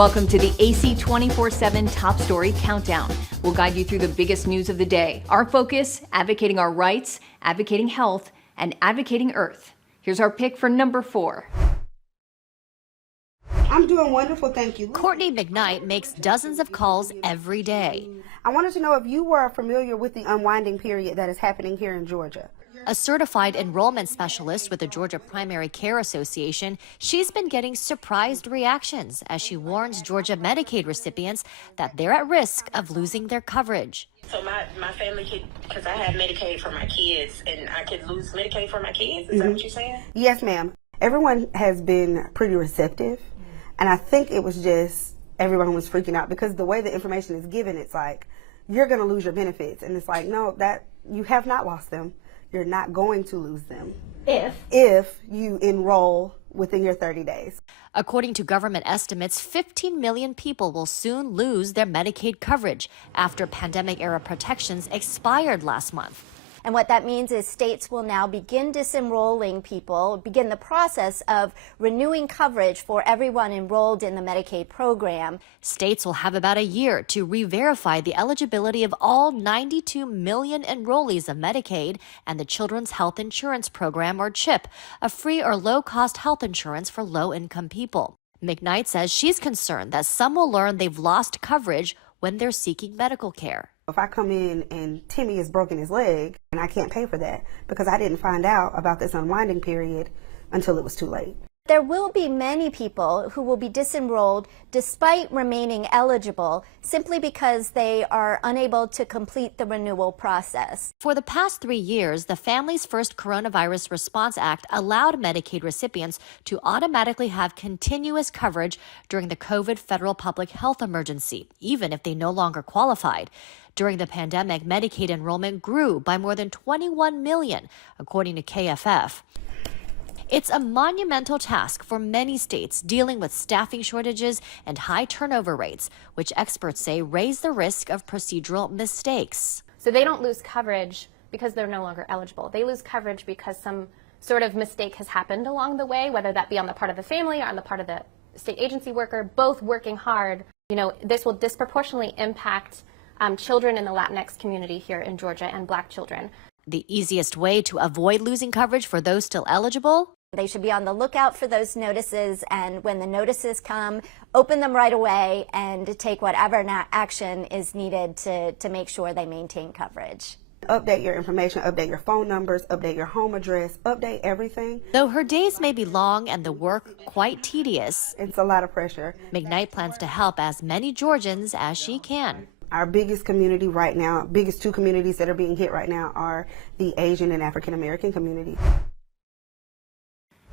Welcome to the AC 24/7 Top Story Countdown. We'll guide you through the biggest news of the day. Our focus, advocating our rights, advocating health, and advocating Earth. Here's our pick for number 4. I'm doing wonderful, thank you. Courtney McKnight makes dozens of calls every day. I wanted to know if you were familiar with the unwinding period that is happening here in Georgia. A certified enrollment specialist with the Georgia Primary Care Association, she's been getting surprised reactions as she warns Georgia Medicaid recipients that they're at risk of losing their coverage. So my family could, because I have Medicaid for my kids, and I could lose Medicaid for my kids? Is that what you're saying? Yes, ma'am. Everyone has been pretty receptive, and I think it was just everyone was freaking out because the way the information is given, it's like, you're going to lose your benefits. And it's like, no, that you have not lost them. You're not going to lose them if you enroll within your 30 days. According to government estimates, 15 million people will soon lose their Medicaid coverage after pandemic-era protections expired last month. And what that means is states will now begin disenrolling people, begin the process of renewing coverage for everyone enrolled in the Medicaid program. States will have about a year to re-verify the eligibility of all 92 million enrollees of Medicaid and the Children's Health Insurance Program, or CHIP, a free or low-cost health insurance for low-income people. McKnight says she's concerned that some will learn they've lost coverage when they're seeking medical care. If I come in and Timmy has broken his leg and I can't pay for that because I didn't find out about this unwinding period until it was too late. There will be many people who will be disenrolled despite remaining eligible simply because they are unable to complete the renewal process. For the past 3 years, the Families First Coronavirus Response Act allowed Medicaid recipients to automatically have continuous coverage during the COVID federal public health emergency, even if they no longer qualified. During the pandemic, Medicaid enrollment grew by more than 21 million, according to KFF. It's a monumental task for many states dealing with staffing shortages and high turnover rates, which experts say raise the risk of procedural mistakes. So they don't lose coverage because they're no longer eligible. They lose coverage because some sort of mistake has happened along the way, whether that be on the part of the family or on the part of the state agency worker, both working hard. You know, this will disproportionately impact children in the Latinx community here in Georgia and Black children. The easiest way to avoid losing coverage for those still eligible? They should be on the lookout for those notices, and when the notices come, open them right away and take whatever action is needed to make sure they maintain coverage. Update your information, update your phone numbers, update your home address, update everything. Though her days may be long and the work quite tedious, it's a lot of pressure. McKnight plans to help as many Georgians as she can. Our biggest community right now, biggest two communities that are being hit right now are the Asian and African American community.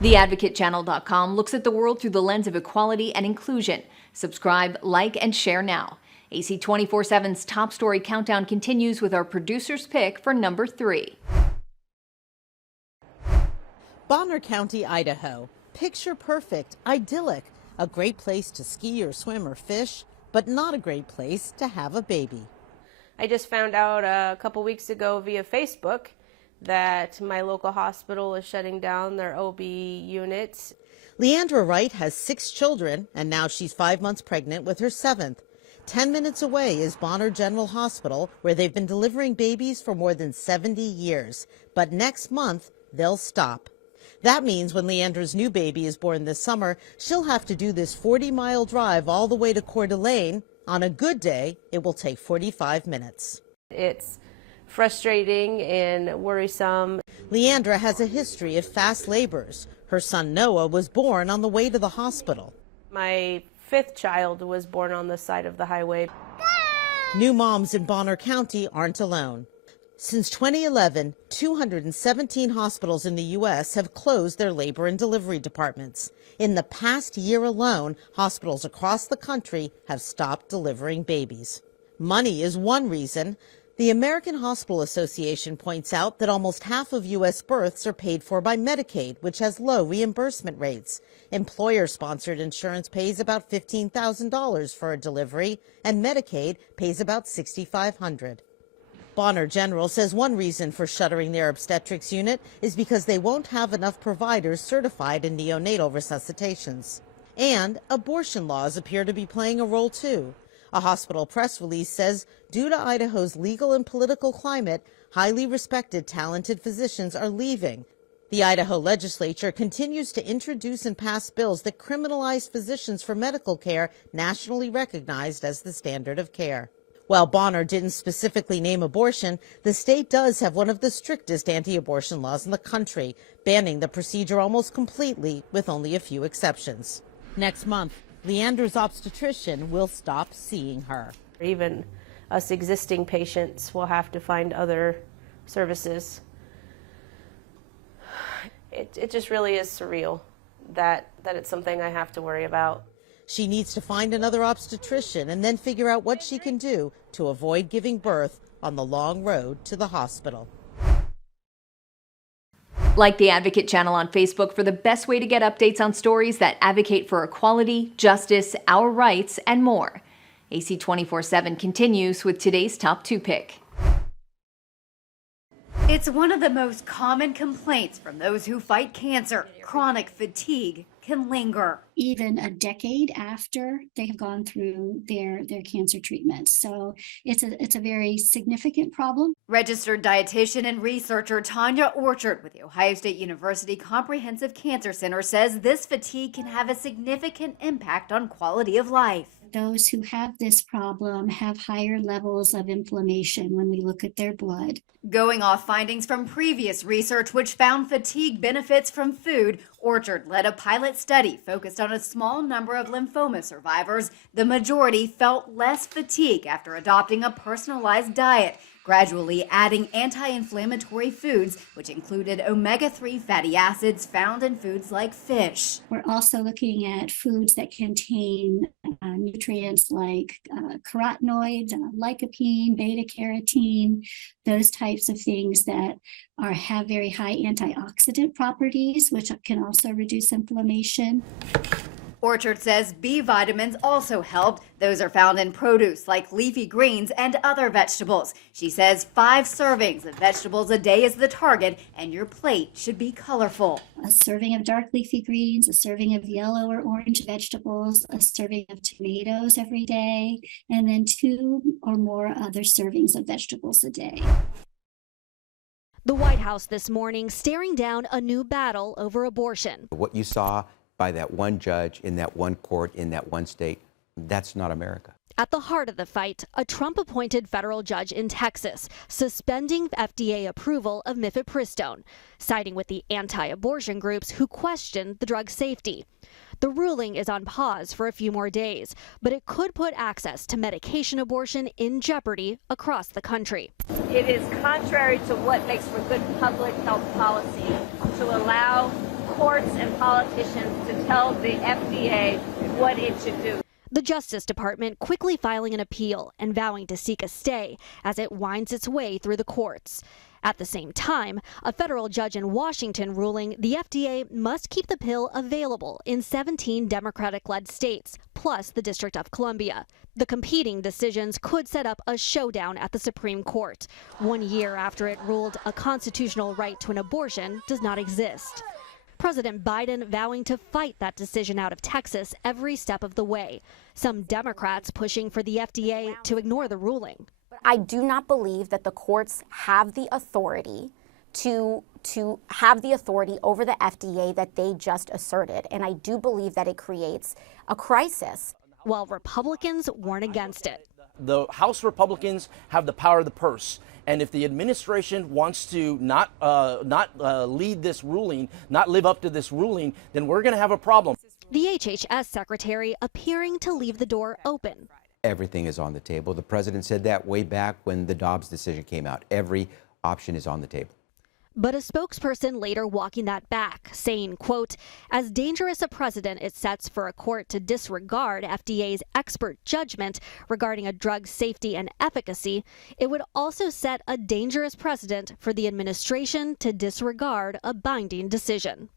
TheAdvocateChannel.com looks at the world through the lens of equality and inclusion. Subscribe, like, and share now. AC 24/7's Top Story Countdown continues with our producer's pick for number 3. Bonner County, Idaho. Picture perfect, idyllic, a great place to ski or swim or fish, but not a great place to have a baby. I just found out a couple weeks ago via Facebook that my local hospital is shutting down their OB units. Leandra Wright has 6 children, and now she's 5 months pregnant with her 7th. 10 minutes away is Bonner General Hospital, where they've been delivering babies for more than 70 years. But next month, they'll stop. That means when Leandra's new baby is born this summer, she'll have to do this 40-mile drive all the way to Coeur d'Alene. On a good day, it will take 45 minutes. It's frustrating and worrisome. Leandra has a history of fast labors. Her son Noah was born on the way to the hospital. My 5th child was born on the side of the highway. New moms in Bonner County aren't alone. Since 2011, 217 hospitals in the U.S. have closed their labor and delivery departments. In the past year alone, hospitals across the country have stopped delivering babies. Money is one reason. The American Hospital Association points out that almost half of U.S. births are paid for by Medicaid, which has low reimbursement rates. Employer-sponsored insurance pays about $15,000 for a delivery, and Medicaid pays about $6,500. Bonner General says one reason for shuttering their obstetrics unit is because they won't have enough providers certified in neonatal resuscitations. And abortion laws appear to be playing a role too. A hospital press release says due to Idaho's legal and political climate, highly respected, talented physicians are leaving. The Idaho legislature continues to introduce and pass bills that criminalize physicians for medical care nationally recognized as the standard of care. While Bonner didn't specifically name abortion, the state does have one of the strictest anti-abortion laws in the country, banning the procedure almost completely with only a few exceptions. Next month, Leandra's obstetrician will stop seeing her. Even us existing patients will have to find other services. It just really is surreal that it's something I have to worry about. She needs to find another obstetrician and then figure out what she can do to avoid giving birth on the long road to the hospital. Like the Advocate channel on Facebook for the best way to get updates on stories that advocate for equality, justice, our rights, and more. AC 24/7 continues with today's top 2 pick. It's one of the most common complaints from those who fight cancer. Chronic fatigue can linger. Even a decade after they have gone through their cancer treatment. So it's a very significant problem. Registered dietitian and researcher Tanya Orchard with the Ohio State University Comprehensive Cancer Center says this fatigue can have a significant impact on quality of life. Those who have this problem have higher levels of inflammation when we look at their blood. Going off findings from previous research which found fatigue benefits from food, Orchard led a pilot study focused on a small number of lymphoma survivors. The majority felt less fatigue after adopting a personalized diet, gradually adding anti-inflammatory foods, which included omega-3 fatty acids found in foods like fish. We're also looking at foods that contain nutrients like carotenoids, lycopene, beta-carotene, those types of things that have very high antioxidant properties, which can also reduce inflammation. Orchard says B vitamins also help. Those are found in produce like leafy greens and other vegetables. She says 5 servings of vegetables a day is the target, and your plate should be colorful. A serving of dark leafy greens, a serving of yellow or orange vegetables, a serving of tomatoes every day, and then 2 or more other servings of vegetables a day. The White House this morning staring down a new battle over abortion. What you saw by that one judge in that one court in that one state, that's not America. At the heart of the fight, a Trump-appointed federal judge in Texas suspending FDA approval of mifepristone, siding with the anti-abortion groups who questioned the drug's safety. The ruling is on pause for a few more days, but it could put access to medication abortion in jeopardy across the country. It is contrary to what makes for good public health policy to allow courts and politicians to tell the FDA what it should do. The Justice Department quickly filing an appeal and vowing to seek a stay as it winds its way through the courts. At the same time, a federal judge in Washington ruling the FDA must keep the pill available in 17 Democratic-led states, plus the District of Columbia. The competing decisions could set up a showdown at the Supreme Court, 1 year after it ruled a constitutional right to an abortion does not exist. President Biden vowing to fight that decision out of Texas every step of the way. Some Democrats pushing for the FDA to ignore the ruling. I do not believe that the courts have the authority to have the authority over the FDA that they just asserted. And I do believe that it creates a crisis. While Republicans warn against it. The House Republicans have the power of the purse. And if the administration wants to not lead this ruling, not live up to this ruling, then we're going to have a problem. The HHS secretary appearing to leave the door open. Everything is on the table. The president said that way back when the Dobbs decision came out. Every option is on the table. But a spokesperson later walking that back, saying, quote, as dangerous a precedent it sets for a court to disregard FDA's expert judgment regarding a drug's safety and efficacy, it would also set a dangerous precedent for the administration to disregard a binding decision.